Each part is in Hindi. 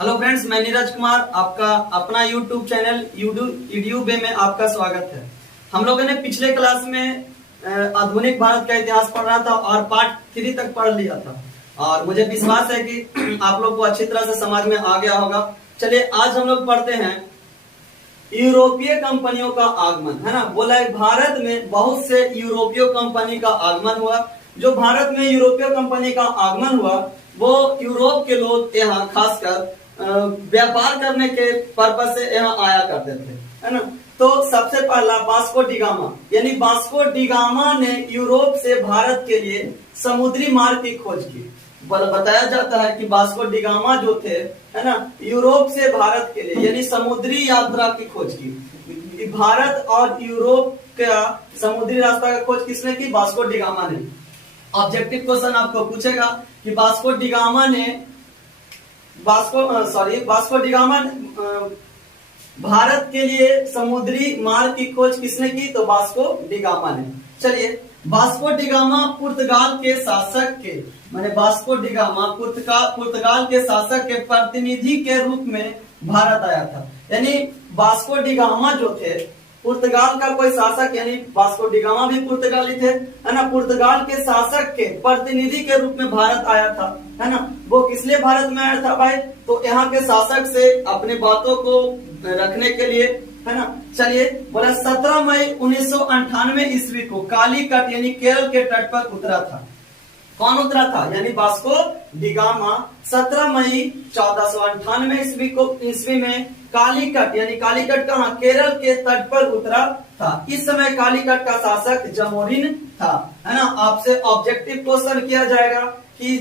हेलो फ्रेंड्स, मैं नीरज कुमार, आपका अपना यूट्यूब चैनल यूट्यूब में आपका स्वागत है। हम लोगों ने पिछले क्लास में आधुनिक भारत का इतिहास पढ़ रहा था और पार्ट 3 तक पढ़ लिया था और मुझे विश्वास है कि आप लोग को अच्छी तरह से समझ में आ गया होगा। चलिए आज हम लोग पढ़ते हैं यूरोपीय कंपनियों का आगमन, है ना। बोला है भारत में बहुत से यूरोपीय कंपनी का आगमन हुआ। जो भारत में यूरोपीय कंपनी का आगमन हुआ वो यूरोप के लोग यहाँ खासकर व्यापार करने के पर्पज से यहाँ आया करते थे, है ना। तो सबसे पहला वास्को डी गामा, यानी वास्को डी गामा ने यूरोप से भारत के लिए समुद्री मार्ग की खोज की। बताया जाता है कि वास्को डी गामा जो थे, है ना, यूरोप से भारत के लिए यानी समुद्री यात्रा की खोज की। भारत और यूरोप का समुद्री रास्ता का खोज किसने की? वास्को डी गामा ने। ऑब्जेक्टिव क्वेश्चन आपको पूछेगा कि Vasco D gamma D gamma Bharat के लिए समुद्री मार्ग की खोज किसने की? तो वास्को डी गामा ने। चलिए, वास्को डी गामा पुर्तगाल के शासक के माने वास्को डी गामा पुर्तगाल के शासक के प्रतिनिधि के रूप में भारत आया था। यानी वास्को डी गामा जो थे पुर्तगाल का कोई शासक, यानी वास्को डी गामा भी पुर्तगाली थे, है ना। पुर्तगाल के शासक के प्रतिनिधि के रूप में भारत आया था, है ना। वो किस लिए भारत में आया था भाई? तो यहाँ के शासक से अपने बातों को रखने के लिए, है ना। चलिए, बोला 17 मई 1998 ईस्वी को कालीकट यानी केरल के तट पर उतरा था। कौन उतरा था? यानी वास्को डी गामा 17 मई 1498 ईस्वी में कालीकट यानी कालीकट कहाँ? केरल के तट पर उतरा था। इस समय कालीकट का शासक जमोरिन था, है ना। आपसे ऑब्जेक्टिव क्वेश्चन किया जाएगा कि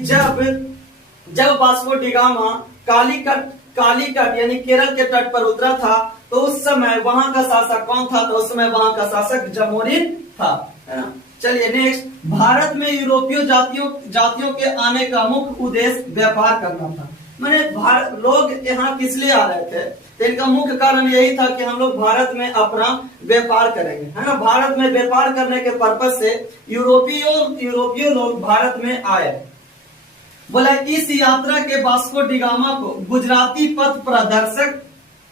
जब वास्को डी गामा कालीकट यानी केरल के तट पर उतरा था तो उस समय वहां का शासक कौन था? तो उस समय वहां का शासक जमोरिन था, है ना। चलिए नेक्स्ट, भारत में यूरोपीय जातियों के आने का मुख्य उद्देश्य व्यापार करना था। माने लोग यहाँ किस लिए आ रहे थे? तो इनका मुख्य कारण यही था कि हम लोग भारत में अपना व्यापार करेंगे, है ना। भारत में व्यापार करने के पर्पज से यूरोपीय लोग भारत में आए। बोला इस यात्रा के वास्को डी गामा को गुजराती पथ प्रदर्शक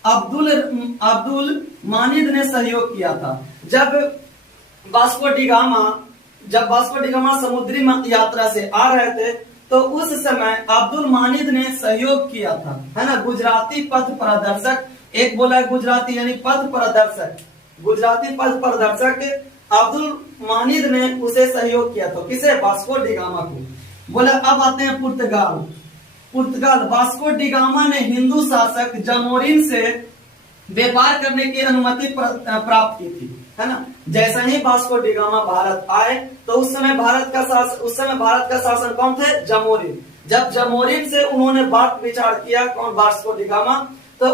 अब्दुल मानिद ने सहयोग किया था। जब वास्को डी गामा समुद्री यात्रा से आ रहे थे तो उस समय अब्दुल मानिद ने सहयोग किया था, है ना। गुजराती पथ प्रदर्शक, एक बोला गुजराती यानी पथ प्रदर्शक, गुजराती पथ प्रदर्शक अब्दुल मानिद ने उसे सहयोग किया था। किसे? वास्को डी गामा को। बोला अब आते हैं पुर्तगाल। वास्को डी गामा ने हिंदू शासक जमोरिन से व्यापार करने की अनुमति प्राप्त की थी, है ना। जैसा ही वास्को डी गामा भारत आए तो उस समय भारत का शासन कौन थे? जमोरिन। जब जमोरिन से उन्होंने बात विचार किया, कौन? Vasco D gamma. तो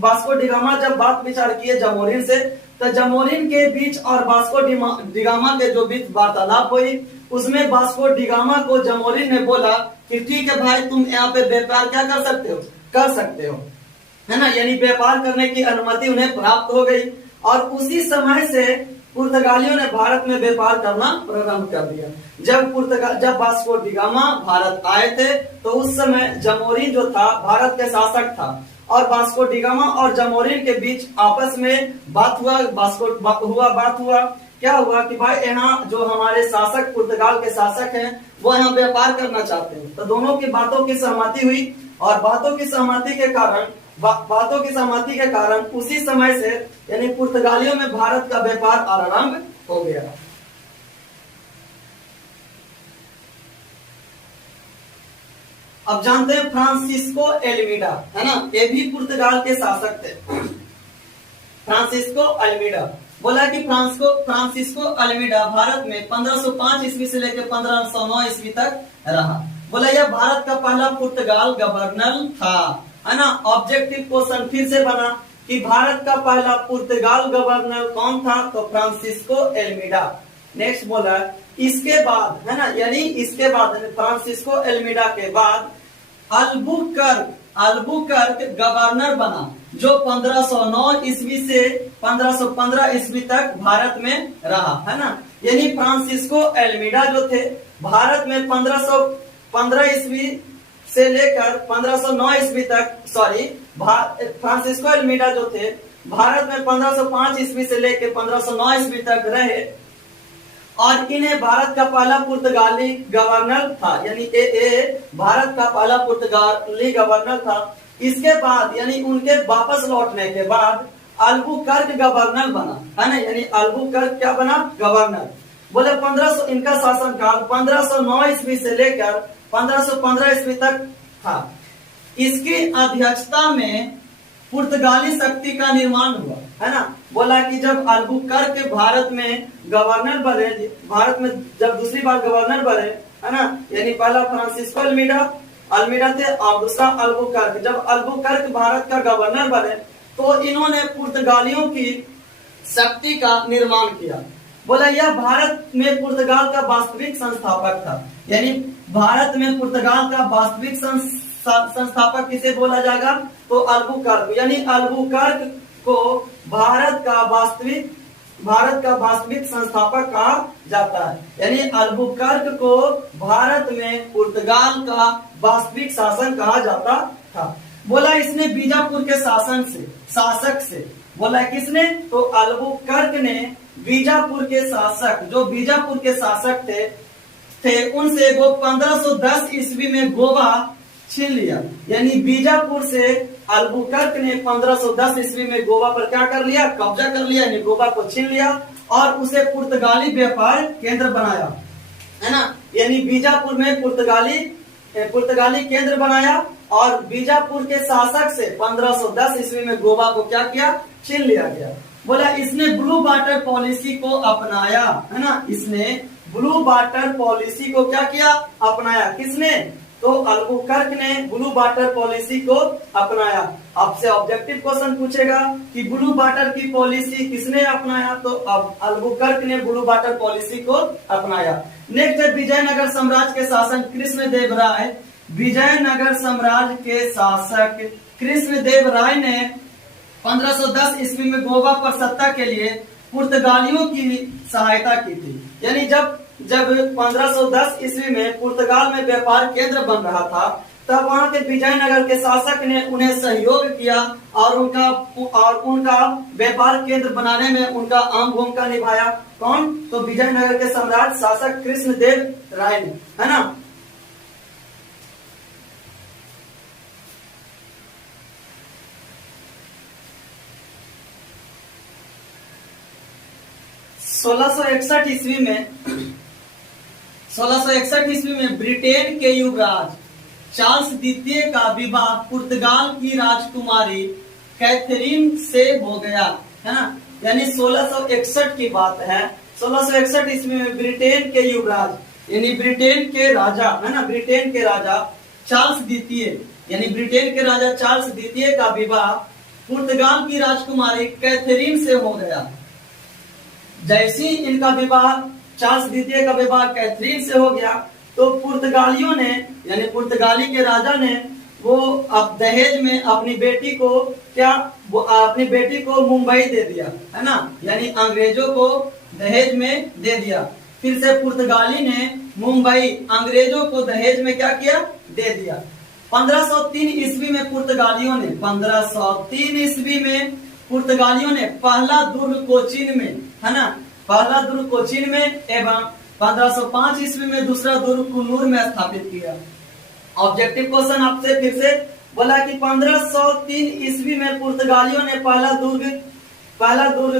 वास्को डी गामा जब बात विचार किए जमोरिन से, तो जमोरिन के बीच और वास्को डी गामा के जो बीच वार्तालाप हुई उसमें वास्को डी गामा को जमोरिन ने बोला कि ठीक है भाई, तुम यहाँ पे व्यापार क्या कर सकते हो, है ना। यानी व्यापार करने की अनुमति उन्हें प्राप्त हो गई और उसी समय से पुर्तगालियों ने भारत में व्यापार करना प्रारंभ कर दिया। जब वास्को डी गामा भारत आए थे तो उस समय जमोरिन जो था भारत के शासक था और वास्को डी गामा और जमोरिन के बीच आपस में बात हुआ। क्या हुआ कि भाई यहाँ जो हमारे शासक पुर्तगाल के शासक हैं वो यहाँ व्यापार करना चाहते हैं। तो दोनों की बातों की सहमति हुई और बातों की सहमति के कारण उसी समय से यानी पुर्तगालियों में भारत का व्यापार आरंभ हो गया। अब जानते हैं फ्रांसिस्को एल्मीडा, है ना। ये भी पुर्तगाल के शासक थे, फ्रांसिस्को एल्मीडा। बोला कि फ्रांसिस्को एल्मीडा भारत में 1505 ईस्वी से लेकर 1509 ईस्वी तक रहा। बोला यह भारत का पहला पुर्तगाल गवर्नर था, है ना। ऑब्जेक्टिव क्वेश्चन फिर से बना कि भारत का पहला पुर्तगाल गवर्नर कौन था? तो फ्रांसिस्को एल्मीडा। नेक्स्ट बोला इसके बाद, है ना, यानी इसके बाद फ्रांसिस्को एल्मीडा के बाद अल्बुकर्क गवर्नर बना जो 1509 ईस्वी से 1515 ईस्वी तक भारत में रहा, है ना। यानी फ्रांसिस्को एल्मीडा जो थे भारत में 1515 ईस्वी से लेकर 1509 ईस्वी तक, सॉरी, फ्रांसिस्को अल्मीडा जो थे भारत में 1505 ईस्वी से लेकर 1509 ईस्वी तक रहे और इन्हें भारत का पहला पुर्तगाली गवर्नर था, यानी भारत का पहला पुर्तगाली गवर्नर था। इसके बाद यानी उनके वापस लौटने के बाद अल्बुकर्क गवर्नर बना, है ना, यानी अल्बुकर्क क्या बना, गवर्नर। बोले 1500 इनका शासनकाल 1509 ईस्वी से लेकर 1515 ईस्वी तक था। इसकी अध्यक्षता में पुर्तगाली शक्ति का निर्माण हुआ, है ना। बोला कि जब अल्बुकर्क भारत में गवर्नर बने, भारत में जब दूसरी बार गवर्नर बने, है ना, यानी पहला फ्रांसिस्को अल्मीडा थे और दूसरा अल्बुकर्क। जब अल्बुकर्क भारत का गवर्नर बने तो इन्होंने पुर्तगालियों की शक्ति का निर्माण किया। बोला यह भारत में पुर्तगाल का वास्तविक संस्थापक था, यानी भारत में पुर्तगाल का वास्तविक संस्थापक किसे बोला जाएगा, तो अल्बुकर्क, यानी अल्बुकर्क को भारत का वास्तविक संस्थापक कहा जाता है। यानी अल्बुकर्क को भारत में पुर्तगाल का वास्तविक शासन कहा जाता था। बोला इसने बीजापुर के शासक से बोला किसने, तो अल्बुकर्क ने बीजापुर के शासक, जो बीजापुर के शासक थे उनसे वो 1510 ईस्वी में गोवा छीन लिया। यानी बीजापुर से अल्बुकर्क ने 1510 ईस्वी में गोवा पर क्या कर लिया, कब्जा कर लिया, यानी गोवा को छीन लिया और उसे पुर्तगाली व्यापार केंद्र बनाया, है ना। यानी बीजापुर में पुर्तगाली केंद्र बनाया और बीजापुर के शासक से 1510 ईस्वी में गोवा को क्या किया, छीन लिया गया। बोला इसने ब्लू वाटर पॉलिसी को अपनाया, है ना, इसने ब्लू वाटर पॉलिसी को क्या किया, अपनाया। किसने, तो अल्बुकर्क ने ब्लू वाटर पॉलिसी को अपनाया। आपसे ऑब्जेक्टिव क्वेश्चन पूछेगा कि ब्लू वाटर की पॉलिसी किसने अपनाया, तो अब अल्बुकर्क ने ब्लू वाटर पॉलिसी को अपनाया। नेक्स्ट है विजयनगर साम्राज्य के शासक कृष्णदेव राय। विजयनगर साम्राज्य के शासक कृष्णदेव राय ने 1510 ईस्वी में गोवा पर सत्ता के लिए पुर्तगालियों की सहायता की थी। यानी जब 1510 ईस्वी में पुर्तगाल में व्यापार केंद्र बन रहा था तब वहां के विजयनगर के शासक ने उन्हें सहयोग किया और उनका व्यापार केंद्र बनाने में उनका अहम भूमिका निभाया। कौन, तो विजयनगर के सम्राट शासक कृष्णदेव राय ने, है ना। ईस्वी में ब्रिटेन के युवराज चार्ल्स द्वितीय का विवाह पुर्तगाल की राजकुमारी कैथरीन से हो गया, है ना। यानी 1661 की बात है। 1661 ईस्वी में ब्रिटेन के युवराज यानी ब्रिटेन के राजा, है ना, ब्रिटेन के राजा चार्ल्स द्वितीय, यानी ब्रिटेन के राजा चार्ल्स द्वितीय का विवाह पुर्तगाल की राजकुमारी कैथरीन से हो गया। जैसे इनका विवाह, चार्ल्स द्वितीय का विवाह कैथरीन से हो गया तो पुर्तगालियों ने, यानी पुर्तगाली के राजा ने वो अब दहेज में अपनी बेटी को मुंबई दे दिया, है ना, यानी अंग्रेजों को दहेज में दे दिया। फिर से पुर्तगाली ने मुंबई अंग्रेजों को दहेज में क्या किया, दे दिया। 1503 ईस्वी में पुर्तगालियों ने पहला दुर्ग कोचीन में, है ना, पहला दुर्ग कोचीन में एवं 1505 ईस्वी में दूसरा दुर्ग कुन्नूर में स्थापित किया। ऑब्जेक्टिव क्वेश्चन आपसे फिर से बोला कि 1503 ईस्वी में पुर्तगालियों ने पहला दुर्ग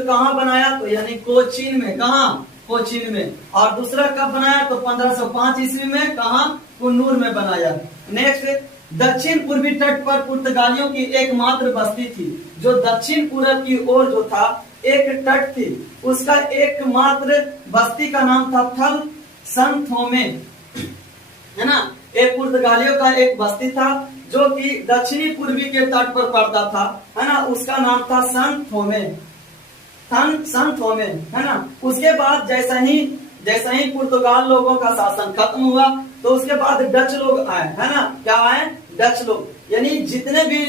कहाँ बनाया, तो यानी कोचीन में। कहाँ, कोचीन में। और दूसरा कब बनाया, तो 1505 ईस्वी में। कहाँ, कुन्नूर में बनाया। नेक्स्ट, दक्षिण पूर्वी तट पर पुर्तगालियों की एकमात्र बस्ती थी। जो दक्षिण पूर्व की ओर जो था एक तट थी, उसका एकमात्र बस्ती का नाम था थल सन थोमे, है ना। एक पुर्तगालियों का एक बस्ती था जो कि दक्षिणी पूर्वी के तट पर पड़ता था, है ना, उसका नाम था सन थोमे, है ना। उसके बाद जैसा ही पुर्तगाल लोगों का शासन खत्म हुआ तो उसके बाद डच लोग आए, है ना। क्या आए, डच लोग, यानी जितने भी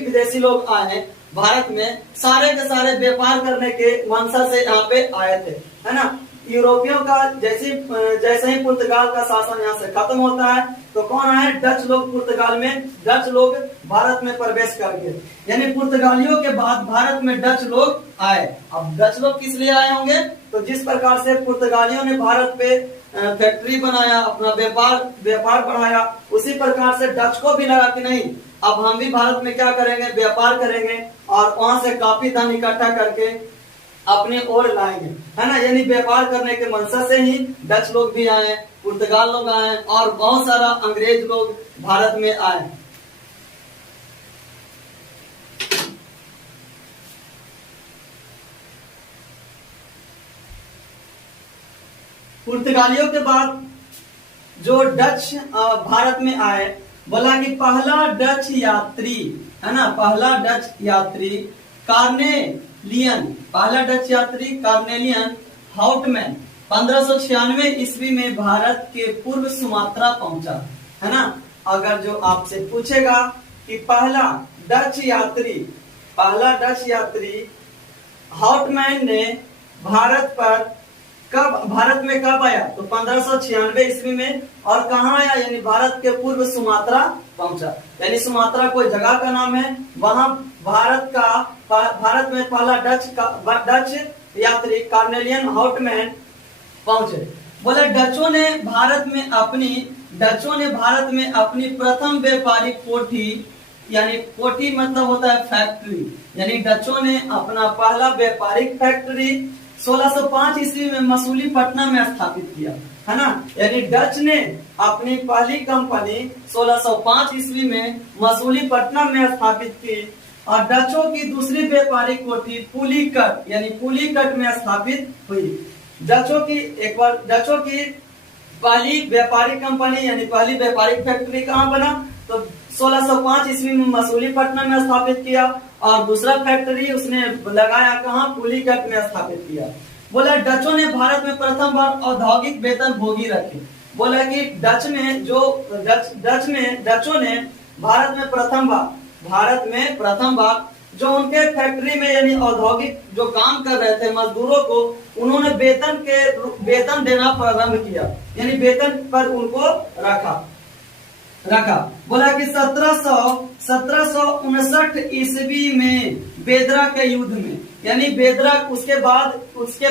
विदेशी लोग आए हैं भारत में, सारे के सारे व्यापार करने के मंशा से यहाँ पे आए थे, है ना। यूरोपियों का जैसे ही पुर्तगाल का शासन यहाँ से खत्म होता है तो कौन आए, डच लोग पुर्तगाल में, डच लोग भारत में प्रवेश कर गए। यानी पुर्तगालियों के बाद भारत में डच लोग आए। अब डच लोग किस लिए आए होंगे, तो जिस प्रकार से पुर्तगालियों ने भारत पे फैक्ट्री बनाया, अपना व्यापार बढ़ाया, उसी प्रकार से डच को भी लगा कि नहीं अब हम भी भारत में क्या करेंगे, व्यापार करेंगे और वहां से काफी धन इकट्ठा करके अपने ओर लाएंगे, है ना। यानी व्यापार करने के मंशा से ही डच लोग भी आए, पुर्तगाल लोग आए और बहुत सारा अंग्रेज लोग भारत में आए। पुर्तगालियों के बाद जो डच भारत में आए, बोला कि पहला डच यात्री, है ना, पहला डच यात्री कार्नेलियन हाउटमैन 1596 ईस्वी में भारत के पूर्व सुमात्रा पहुंचा, है ना। अगर जो आपसे पूछेगा कि पहला डच यात्री हाउटमैन ने भारत में कब आया, तो 1596 ईस्वी में, और कहाँ आया, यानी भारत के पूर्व सुमात्रा पहुंचा। यानी सुमात्रा कोई जगह का नाम है, वहां भारत में पहला डच यात्री कार्नेलियन हाउटमैन पहुंचे। बोले डचों ने भारत में अपनी प्रथम व्यापारिक कोठी, यानी कोठी मतलब होता है फैक्ट्री, यानी डचों ने अपना पहला व्यापारिक फैक्ट्री 1605 ईस्वी में मसूलीपट्टनम में स्थापित किया, है ना। यानी डच ने अपनी पहली कंपनी 1605 ईस्वी में मसूलीपट्टनम में स्थापित की और डचों की दूसरी व्यापारिक कोठी पुलिकट यानी पुलिकट में स्थापित हुई। डचों की पहली व्यापारिक कंपनी यानी पहली व्यापारिक फैक्ट्री कहाँ बना, तो 1605 ईस्वी में मसूलीपट्टनम में स्थापित किया और दूसरा फैक्ट्री उसने लगाया कहाँ, पुलिकट में स्थापित किया। बोला डचों ने भारत में प्रथम बार औद्योगिक वेतन भोगी रखे। बोला कि डचों ने भारत में प्रथम बार जो उनके फैक्ट्री में यानी औद्योगिक जो काम कर रहे थे मजदूरों को, उन्होंने वेतन देना प्रारंभ किया, यानी वेतन पर उनको रखा। बोला कि 1759 ईस्वी में बेदरा के युद्ध में, यानी बेदरा उसके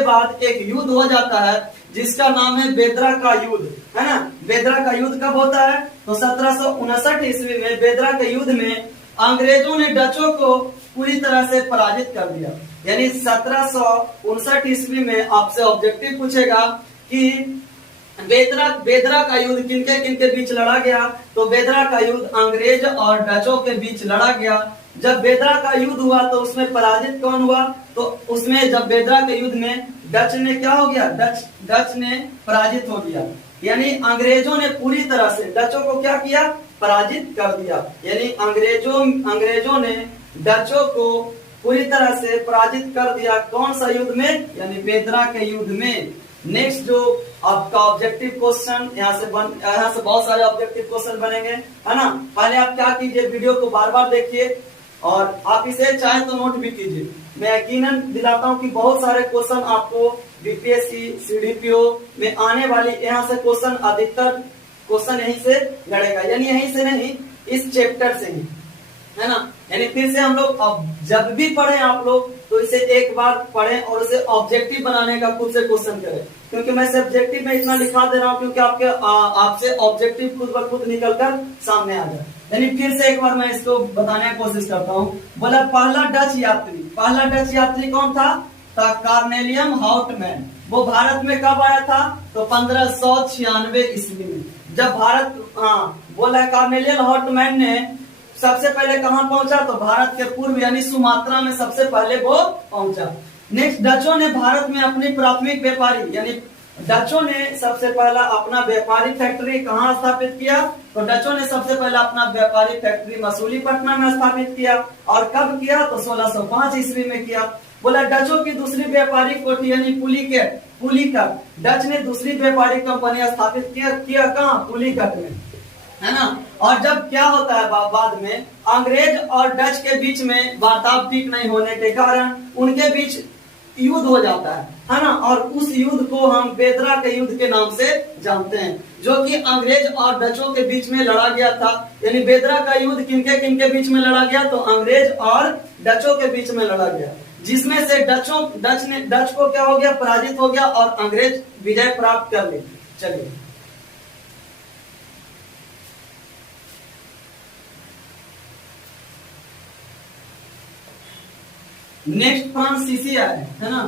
बाद एक युद्ध हो जाता है जिसका नाम है बेदरा का युद्ध, है ना। बेदरा का युद्ध कब होता है, तो 1759 ईस्वी में बेदरा के युद्ध में अंग्रेजों ने डचों को पूरी तरह से पराजित कर दिया। यानी 1759 ईस्वी में आपसे ऑब्जेक्टिव पूछेगा कि बेदरा का युद्ध किनके बीच लड़ा गया, तो बेदरा का युद्ध अंग्रेज और डचों के बीच लड़ा गया। जब बेदरा का युद्ध हुआ तो उसमें पराजित कौन हुआ, तो उसमें जब बेदरा के युद्ध में डच ने क्या हो गया, डच ने पराजित हो गया। यानी अंग्रेजों ने पूरी तरह से डचों को क्या किया, पराजित कर दिया। यानी अंग्रेजों ने डचों को पूरी तरह से पराजित कर दिया। कौन सा युद्ध में, यानी बेदरा के युद्ध में। नेक्स्ट जो आपका ऑब्जेक्टिव क्वेश्चन, यहाँ से बहुत सारे ऑब्जेक्टिव क्वेश्चन बनेंगे, है ना। पहले आप क्या कीजिए, वीडियो को बार बार देखिए और आप इसे चाहे तो नोट भी कीजिए। मैं यकीनन दिलाता हूँ कि बहुत सारे क्वेश्चन आपको बीपीएससी सीडीपीओ में आने वाली यहाँ से क्वेश्चन, अधिकतर क्वेश्चन यहीं से लड़ेगा, यानी यहीं से नहीं, इस चैप्टर से ही, है ना। यानी फिर से हम लोग अब जब भी पढ़े आप लोग तो इसे एक बार पढ़ें और उसे ऑब्जेक्टिव बनाने का खुद से क्वेश्चन करें, क्योंकि मैं सब्जेक्टिव में इतना लिखा दे रहा हूँ क्योंकि आपसे ऑब्जेक्टिव खुद ब खुद निकल कर सामने आ जाए। यानी फिर से एक बार मैं इसको बताने की कोशिश करता हूँ। बोला पहला डच यात्री कौन था, कार्नेलियन हाउटमैन। वो भारत में कब आया था, तो 1596 ईस्वी में। जब बोला कार्नेलियन हाउटमैन ने सबसे पहले कहाँ पहुंचा, तो भारत के पूर्व यानी सुमात्रा में सबसे पहले वो पहुंचा। नेक्स्ट डचों ने भारत में अपनी प्राथमिक व्यापारी, यानी डचों ने सबसे पहला अपना व्यापारी फैक्ट्री कहाँ स्थापित किया, तो डचों ने सबसे पहला अपना व्यापारी फैक्ट्री मसूलीपट्टनम में स्थापित किया। और कब किया, तो 1605 ईस्वी में किया। बोला डचों की दूसरी व्यापारिक कोठी यानी पुलिकट, डच ने दूसरी व्यापारिक कंपनी स्थापित किया कहाँ, पुलिकट में, है ना। और जब क्या होता है बाद में अंग्रेज और डच के बीच में वार्तालाप ठीक नहीं होने के कारण उनके बीच युद्ध हो जाता है ना। और उस युद्ध को हम बेदरा के युद्ध के नाम से जानते हैं, जो कि अंग्रेज और डचों के बीच में लड़ा गया था। यानी बेदरा का युद्ध किनके बीच में लड़ा गया, तो अंग्रेज और डचों के बीच में लड़ा गया, जिसमें से डच को क्या हो गया, पराजित हो गया और अंग्रेज विजय प्राप्त कर ली। चलिए नेक्स्ट फ्रांसीसी आए, है ना।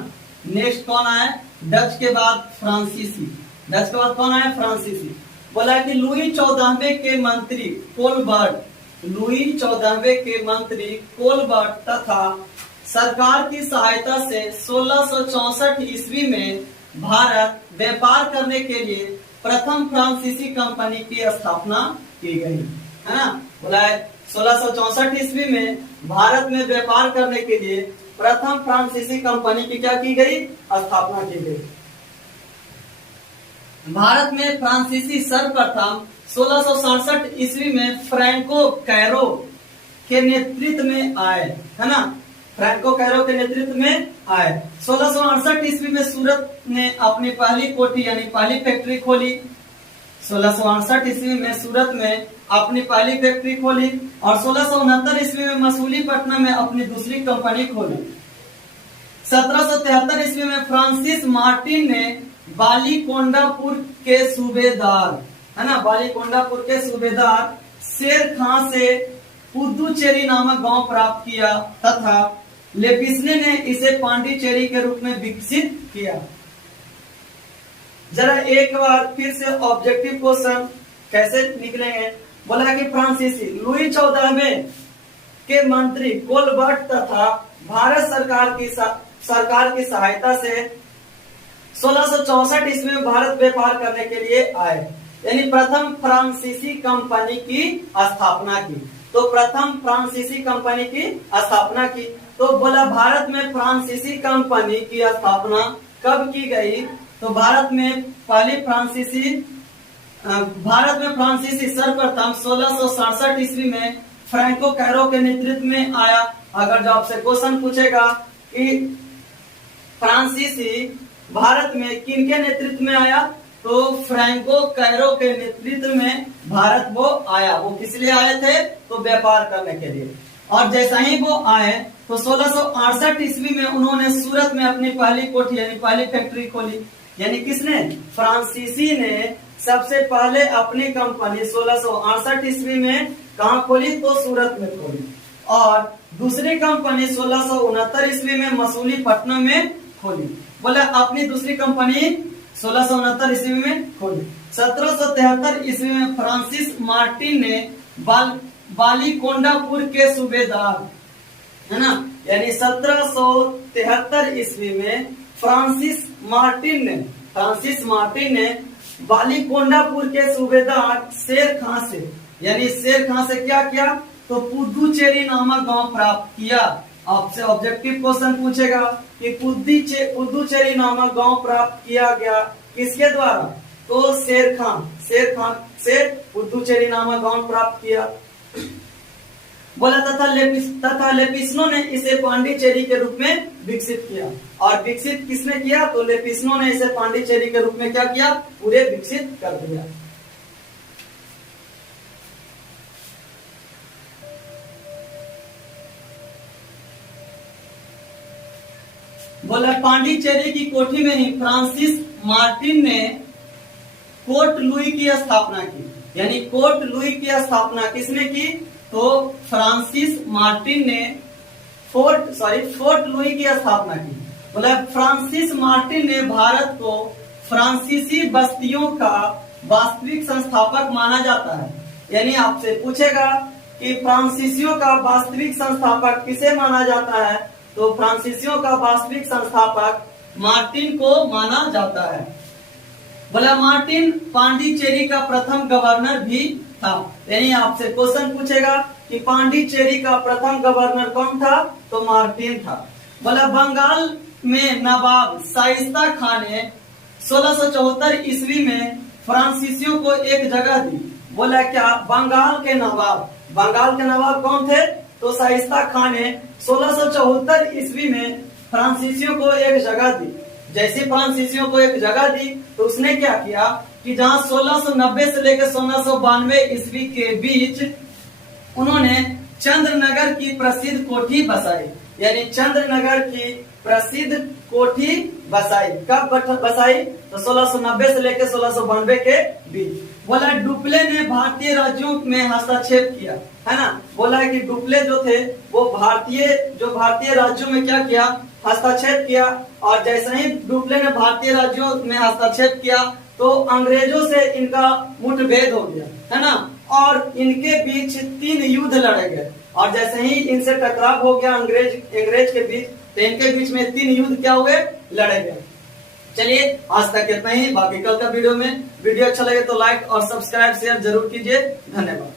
नेक्स्ट कौन आए, डच के बाद फ्रांसीसी। डच के बाद कौन आए, फ्रांसीसी। बोला कि लुई 14वें के मंत्री कोलबर्ट, लुई 14वें के मंत्री कोलबर्ट तथा सरकार की सहायता से 1664 ईस्वी में भारत व्यापार करने के लिए प्रथम फ्रांसीसी कंपनी की स्थापना की गई, है ना। बोला 1664 ईस्वी में भारत में व्यापार करने के लिए प्रथम फ्रांसीसी कंपनी की क्या की गई, स्थापना की गई। भारत में फ्रांसीसी सर्वप्रथम 1667 ईस्वी में फ्रैंको कैरो के नेतृत्व में आए, है ना। फ्रैंको कैरो के नेतृत्व में आए। 1668 ईस्वी में सूरत ने अपनी पहली कोठी यानी पहली फैक्ट्री खोली। 1668 ईस्वी में सूरत में अपनी पहली फैक्ट्री खोली और 1669 ईस्वी में मसूलीपट्टनम में अपनी दूसरी कंपनी खोली। 1773 ईस्वी में फ्रांसिस मार्टिन ने बालीकोंडापुर के सूबेदार, है ना, बालीकोंडापुर के सूबेदार शेर खां से पुदुचेरी नामक गांव प्राप्त किया तथा लेपिसने ने इसे पांडिचेरी के रूप में विकसित किया। जरा एक बार फिर से ऑब्जेक्टिव क्वेश्चन कैसे निकलेंगे। बोला कि फ्रांसीसी लुई 14वें के मंत्री कोलबर्ट तथा भारत सरकार की सहायता से 1664 ईस्वी में भारत व्यापार करने के लिए आए, यानी प्रथम फ्रांसीसी कंपनी की स्थापना की। तो प्रथम फ्रांसीसी कंपनी की स्थापना की। तो बोला भारत में फ्रांसीसी कंपनी की स्थापना कब की गई, तो भारत में फ्रांसीसी सर्वप्रथम 1667 ईस्वी में फ्रैंको कैरो के नेतृत्व में आया। अगर जो आपसे क्वेश्चन पूछेगा कि फ्रांसीसी भारत में किनके नेतृत्व में आया, तो फ्रैंको कैरो के नेतृत्व में भारत वो आया। वो किस लिए आए थे, तो व्यापार करने के लिए। और जैसा ही वो आए तो 1668 ईस्वी में उन्होंने सूरत में अपनी पहली कोठी यानी पहली फैक्ट्री खोली। यानी किसने, फ्रांसीसी ने सबसे पहले अपनी कंपनी 1668 ईस्वी में कहाँ खोली, तो सूरत में खोली। और दूसरी कंपनी 1669 ईस्वी में मसूलीपट्टनम में खोली। बोले अपनी दूसरी कंपनी 1669 ईस्वी में खोली। 1773 ईस्वी में फ्रांसिस मार्टिन ने बालीकोंडापुर के सूबेदार, है ना, यानी 1773 ईस्वी में फ्रांसिस मार्टिन ने बालीकोंडापुर के सूबेदार शेर खां से, यानी शेर खां से क्या किया, तो पुदुचेरी नामक गांव प्राप्त किया। आपसे ऑब्जेक्टिव क्वेश्चन पूछेगा कि पुदुचेरी नामक गांव प्राप्त किया गया किसके द्वारा, तो शेर खां से पुदुचेरी नामक गांव प्राप्त किया। बोला तथा लेपिसनो ने इसे पांडिचेरी के रूप में विकसित किया। और विकसित किसने किया, तो लेपिसनो ने इसे पांडिचेरी के रूप में क्या किया, पूरे विकसित कर दिया। बोला पांडिचेरी की कोठी में ही फ्रांसिस मार्टिन ने कोर्ट लुई की स्थापना की। यानी कोर्ट लुई की स्थापना किसने की, तो फ्रांसिस मार्टिन ने फोर्ट लुई की स्थापना की। बोला फ्रांसिस मार्टिन ने भारत को फ्रांसीसी बस्तियों का वास्तविक संस्थापक माना जाता है। यानी आपसे पूछेगा कि फ्रांसीसियों का वास्तविक संस्थापक किसे माना जाता है, तो फ्रांसीसियों का वास्तविक संस्थापक मार्टिन को माना जाता है। बोला मार्टिन पांडिचेरी का प्रथम गवर्नर भी था। यानी आपसे क्वेश्चन पूछेगा कि पांडिचेरी का प्रथम गवर्नर कौन था, तो मार्टिन था। बोला बंगाल में नवाब शाइस्ता खान ने 1674 ईस्वी में फ्रांसीसियों को एक जगह दी। बोला क्या, बंगाल के नवाब कौन थे, तो शाइस्ता खान ने 1674 ईस्वी में फ्रांसीसियों को एक जगह दी। जैसे फ्रांसीसियों को एक जगह दी तो उसने क्या किया कि जहां 1690 से लेकर 1692 ईस्वी के बीच उन्होंने चंद्रनगर की प्रसिद्ध कोठी बसाई, यानी चंद्रनगर की प्रसिद्ध कोठी बसाई। कब बसाई? तो 1690 से लेकर 1692 के बीच। बोला डुप्ले ने भारतीय राज्यों में हस्तक्षेप किया, है ना। बोला कि डुप्ले जो थे वो भारतीय राज्यों में क्या किया? हस्तक्षेप किया। और जैसे ही डुप्ले ने भारतीय राज्यों में हस्तक्षेप किया तो अंग्रेजों से इनका मुठभेद हो गया, है ना। और इनके बीच 3 युद्ध लड़े गए। और जैसे ही इनसे टकराव हो गया अंग्रेज के बीच, तो इनके बीच में 3 युद्ध क्या हुए? लड़े गए। चलिए आज तक इतना ही। बाकी कल का वीडियो अच्छा लगे तो लाइक और सब्सक्राइब शेयर जरूर कीजिए। धन्यवाद।